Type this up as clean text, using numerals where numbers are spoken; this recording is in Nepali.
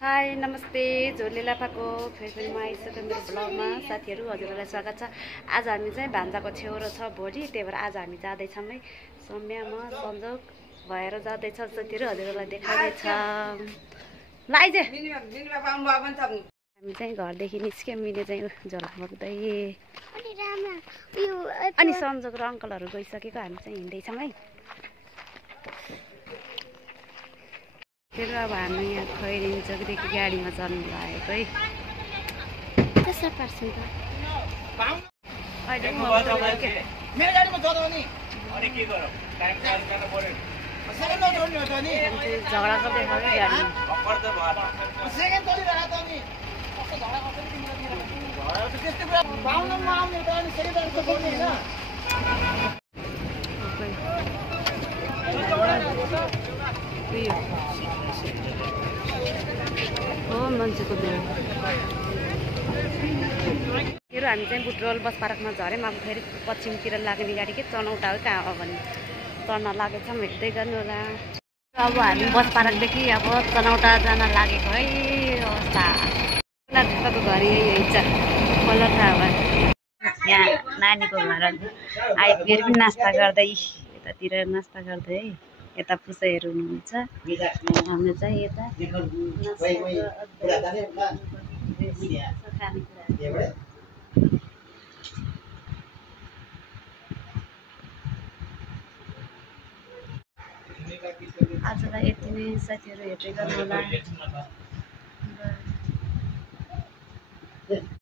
हाई नमस्ते झोले लाफाको फेरि पनि म आइसकेँ मेरो ब्लगमा साथीहरू हजुरहरूलाई स्वागत छ। आज हामी चाहिँ भान्जाको छेउरो छ भोलि, त्यही भएर आज हामी जाँदैछौँ है सम्यमा संजोग भएर जाँदैछ। साथीहरू हजुरहरूलाई देखाउँदैछ ल आइज। हामी चाहिँ घरदेखि निस्क्यौँ, मिले चाहिँ झोला बोक्दै अनि संजोग र अङ्कलहरू गइसकेको, हामी चाहिँ हिँड्दैछौँ है। फेरि अब हामी यहाँ खैरिनी चोकदेखि गाडीमा चढ्नु लागेको है। त्यसो पार्छ नि त अहिले झगडा गर्दै खायो हो मान्छेको बेला। फेरि हामी चाहिँ बुटरोल बस पार्कमा झऱ्यौँ। अब फेरि पश्चिमतिर लाग्ने गाडी के चनौटा हो कहाँ हो भने चढ्न लागेछौँ, हेर्दै गर्नु होला। अब हामी बस पार्कदेखि अब चनौटा जान लागेको है अवस्था। तपाईँको घर यही छ बल्ल थाहा भयो। यहाँ नानीको घर आइ फेरि पनि नास्ता गर्दै यतातिर नास्ता गर्दै है। यता पुसैहरू हुनुहुन्छ, हाम्रो चाहिँ यता आजलाई यति नै साथीहरू, हेर्दै गर्नु होला।